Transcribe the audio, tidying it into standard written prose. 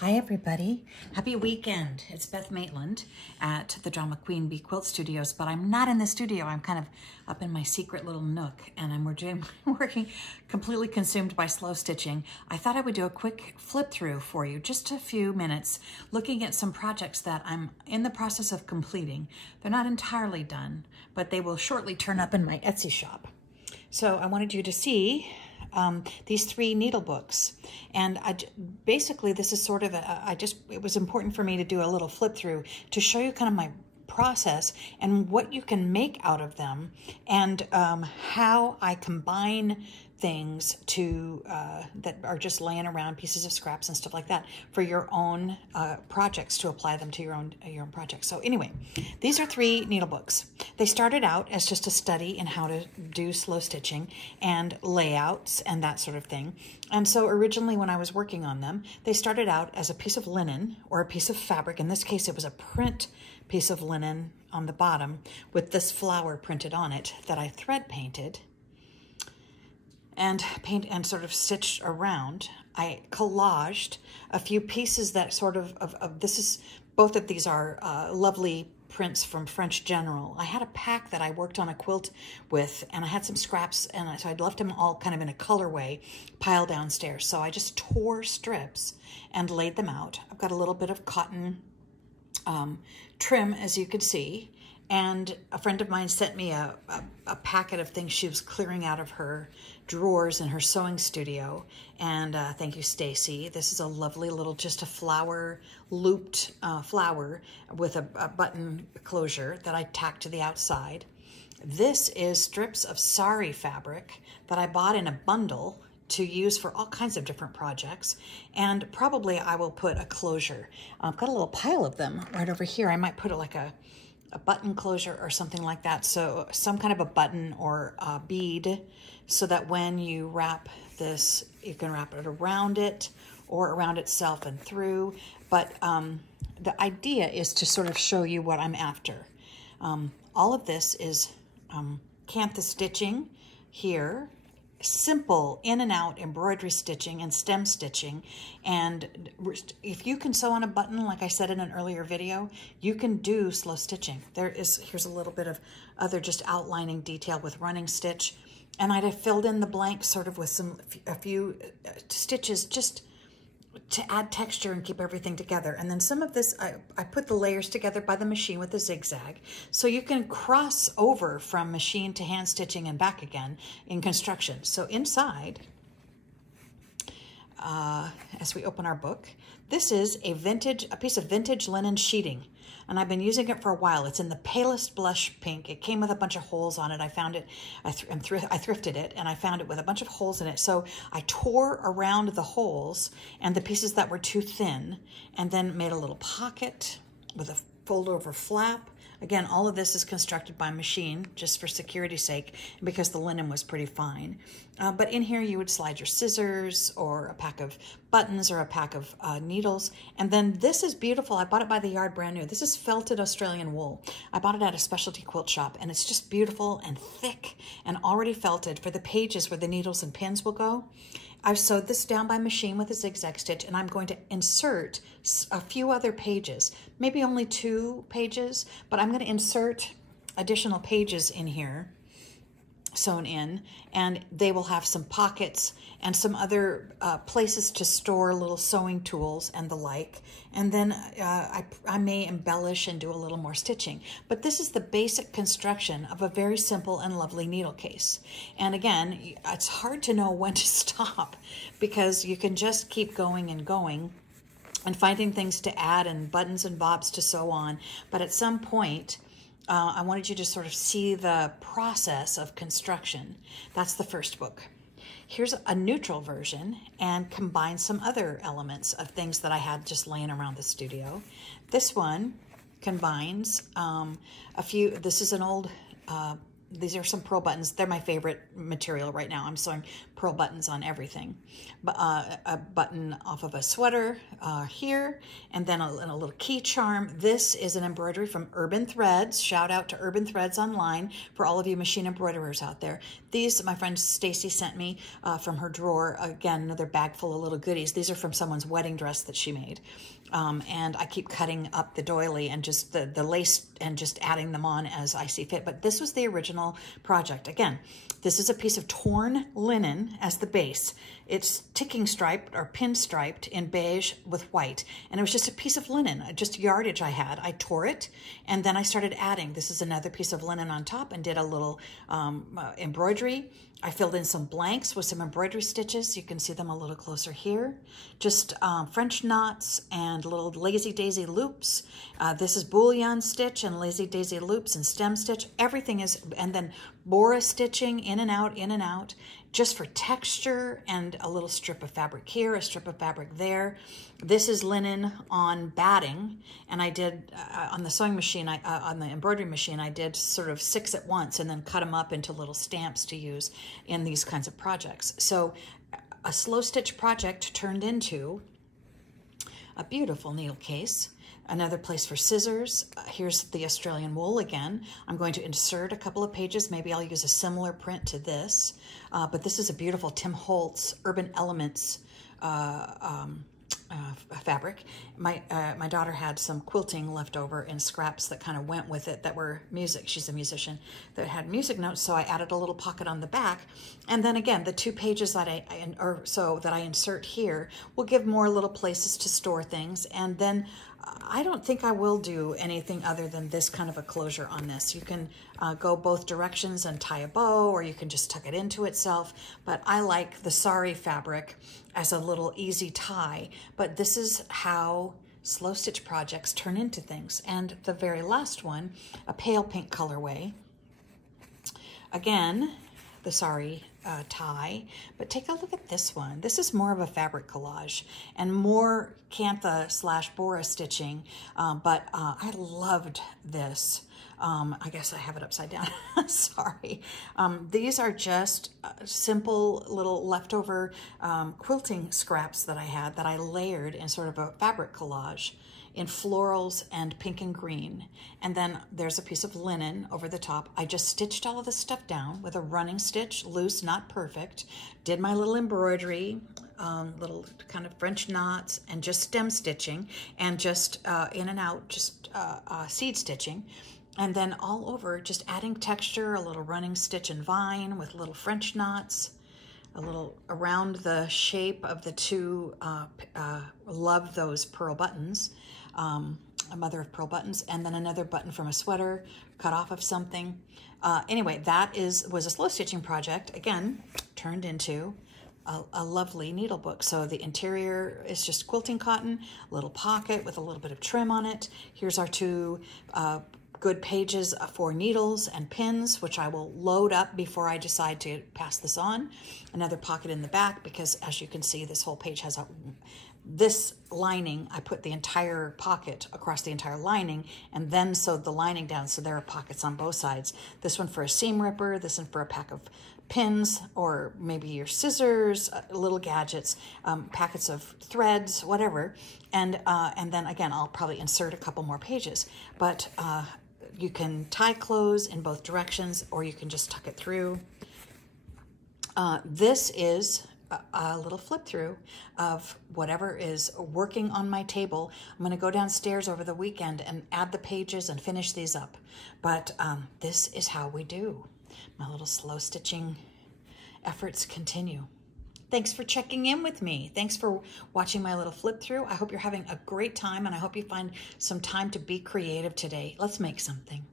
Hi everybody, happy weekend. It's Beth Maitland at the Drama Queen Bee Quilt Studios, but I'm not in the studio. I'm kind of up in my secret little nook and I'm working completely consumed by slow stitching. I thought I would do a quick flip through for you, just a few minutes, looking at some projects that I'm in the process of completing. They're not entirely done, but they will shortly turn up in my Etsy shop. So I wanted you to see these 3 needle books, and basically this is sort of it was important for me to do a little flip through to show you kind of my process and what you can make out of them, and how I combine things to that are just laying around, pieces of scraps and stuff like that, for your own projects, to apply them to your own projects. So anyway, these are 3 needle books. They started out as just a study in how to do slow stitching and layouts and that sort of thing. And so originally when I was working on them, they started out as a piece of linen or a piece of fabric. In this case, it was a print piece of linen on the bottom with this flower printed on it that I thread painted and sort of stitched around. I collaged a few pieces that sort of this is, both of these are lovely prints from French General. I had a pack that I worked on a quilt with, and I had some scraps, and so I'd left them all kind of in a colorway piled downstairs. So I just tore strips and laid them out. I've got a little bit of cotton trim, as you can see, and a friend of mine sent me a packet of things she was clearing out of her drawers in her sewing studio. And thank you, Stacy. This is a lovely little, just a flower, looped flower with a button closure that I tacked to the outside. This is strips of sari fabric that I bought in a bundle to use for all kinds of different projects, and probably I will put a closure. I've got a little pile of them right over here. I might put it like a button closure or something like that, so some kind of a button or a bead, so that when you wrap this, you can wrap it around it or around itself and through. But the idea is to sort of show you what I'm after. All of this is cantha stitching here, simple in and out embroidery stitching and stem stitching. And if you can sew on a button, like I said in an earlier video, you can do slow stitching. Here's a little bit of other just outlining detail with running stitch, and I'd have filled in the blanks sort of with a few stitches just to add texture and keep everything together. And then some of this, I put the layers together by the machine with a zigzag. So you can cross over from machine to hand stitching and back again in construction. So inside, as we open our book, this is a piece of vintage linen sheeting. And I've been using it for a while. It's in the palest blush pink. It came with a bunch of holes on it. I found it, I thrifted it, and I found it with a bunch of holes in it. So I tore around the holes and the pieces that were too thin, and then made a little pocket with a fold over flap. Again, all of this is constructed by machine just for security's sake, because the linen was pretty fine. But in here you would slide your scissors or a pack of buttons or a pack of needles. And then this is beautiful. I bought it by the yard brand new. This is felted Australian wool. I bought it at a specialty quilt shop, and it's just beautiful and thick and already felted for the pages where the needles and pins will go. I've sewed this down by machine with a zigzag stitch, and I'm going to insert a few other pages, maybe only 2 pages, but I'm going to insert additional pages in here, sewn in, and they will have some pockets and some other places to store little sewing tools and the like. And then I may embellish and do a little more stitching. But this is the basic construction of a very simple and lovely needle case. And again, it's hard to know when to stop, because you can just keep going and going and finding things to add and buttons and bobs to sew on. But at some point, I wanted you to sort of see the process of construction. That's the first book. Here's a neutral version, and combines some other elements of things that I had just laying around the studio. This one combines a few, this is an old these are some pearl buttons. They're my favorite material right now. I'm sewing pearl buttons on everything. A button off of a sweater here, and then a little key charm. This is an embroidery from Urban Threads. Shout out to Urban Threads Online for all of you machine embroiderers out there. These my friend Stacy sent me from her drawer. Again, another bag full of little goodies. These are from someone's wedding dress that she made. And I keep cutting up the doily and just the lace and just adding them on as I see fit. But this was the original project. Again, this is a piece of torn linen as the base. It's ticking striped or pin striped in beige with white. And it was just a piece of linen, just yardage I had. I tore it and then I started adding. This is another piece of linen on top and did a little embroidery. I filled in some blanks with some embroidery stitches. You can see them a little closer here. Just French knots and little lazy daisy loops. This is bullion stitch and lazy daisy loops and stem stitch. Everything is, and then Bora stitching in and out, just for texture, and a little strip of fabric here, a strip of fabric there. This is linen on batting, and I did on the sewing machine, on the embroidery machine, I did sort of 6 at once and then cut them up into little stamps to use in these kinds of projects. So a slow stitch project turned into a beautiful needle case. Another place for scissors. Here's the Australian wool again. I'm going to insert a couple of pages. Maybe I'll use a similar print to this. But this is a beautiful Tim Holtz Urban Elements fabric. My daughter had some quilting left over in scraps that kind of went with it that were music. She's a musician that had music notes, so I added a little pocket on the back. And then again, the 2 pages that I insert here will give more little places to store things. And then I don't think I will do anything other than this kind of a closure on this. You can go both directions and tie a bow, or you can just tuck it into itself. But I like the sari fabric as a little easy tie. But this is how slow stitch projects turn into things. And the very last one, a pale pink colorway. Again, the sari tie, but take a look at this one. This is more of a fabric collage and more Cantha / Bora stitching, but I loved this. I guess I have it upside down. Sorry. These are just simple little leftover quilting scraps that I had that I layered in sort of a fabric collage in florals and pink and green. And then there's a piece of linen over the top. I just stitched all of this stuff down with a running stitch, loose, not perfect. Did my little embroidery, little kind of French knots, and just stem stitching, and just in and out, just seed stitching. And then all over, just adding texture, a little running stitch and vine with little French knots, a little around the shape of the 2, love those pearl buttons, a mother of pearl buttons, and then another button from a sweater cut off of something. Anyway, that was a slow stitching project, again, turned into a lovely needle book. So the interior is just quilting cotton, a little pocket with a little bit of trim on it. Here's our 2 good pages for needles and pins, which I will load up before I decide to pass this on. Another pocket in the back, because as you can see, this whole page has this lining. I put the entire pocket across the entire lining and then sewed the lining down, so there are pockets on both sides. This one for a seam ripper, this one for a pack of pins, or maybe your scissors, little gadgets, packets of threads, whatever. And then again, I'll probably insert a couple more pages. But you can tie close in both directions, or you can just tuck it through. This is a little flip through of whatever is working on my table. I'm going to go downstairs over the weekend and add the pages and finish these up. But this is how we do. My little slow stitching efforts continue. Thanks for checking in with me. Thanks for watching my little flip through. I hope you're having a great time, and I hope you find some time to be creative today. Let's make something.